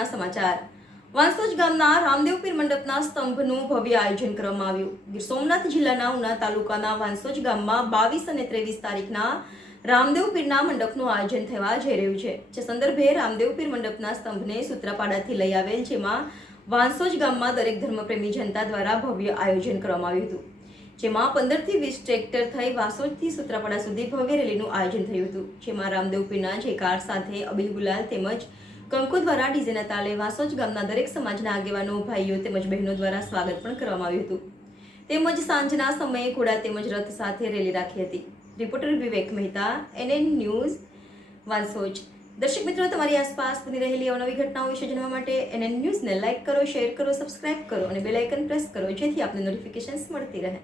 આગળના સમાચાર વાંસોજ ગામના રામદેવ પીર મંડપના સ્તંભનું ભવ્ય આયોજન કરવામાં આવ્યું। ગીર સોમનાથ જિલ્લાના ઉના તાલુકાના વાંસોજ ગામમાં 22 અને 23 તારીખના રામદેવ પીરના મંડપનું આયોજન થવા જઈ રહ્યું છે। જે સંદર્ભે રામદેવ પીર મંડપના સ્તંભને સૂત્રાપાડાથી લઈ આવેલ, જેમાં વાંસોજ ગામમાં દરેક ધર્મપ્રેમી જનતા દ્વારા ભવ્ય આયોજન કરવામાં આવ્યું હતું। જેમાં 15 થી 20 ટ્રેક્ટર થઈ વાંસોજથી સૂત્રાપાડા સુધી ભવ્ય રેલીનું આયોજન થયું હતું। જેમાં રામદેવ પીરના જયકાર સાથે અબીલ ગુલાલ તેમજ કંકુ દ્વારા ડીજેના તાલે વાંસોજ ગામના દરેક સમાજના આગેવાનો, ભાઈઓ તેમજ બહેનો દ્વારા સ્વાગત પણ કરવામાં આવ્યું હતું। તેમજ સાંજના સમયે ઘોડા તેમજ રથ સાથે રેલી રાખી હતી। રિપોર્ટર વિવેક મહેતા, NN ન્યૂઝ, વાંસોજ। દર્શક મિત્રો, તમારી આસપાસ બની રહેલી અવનવી ઘટનાઓ વિશે જાણવા માટે NN ન્યૂઝને લાઇક કરો, શેર કરો, સબસ્ક્રાઇબ કરો અને બેલ આઇકન પ્રેસ કરો, જેથી આપને નોટિફિકેશન્સ મળતી રહે।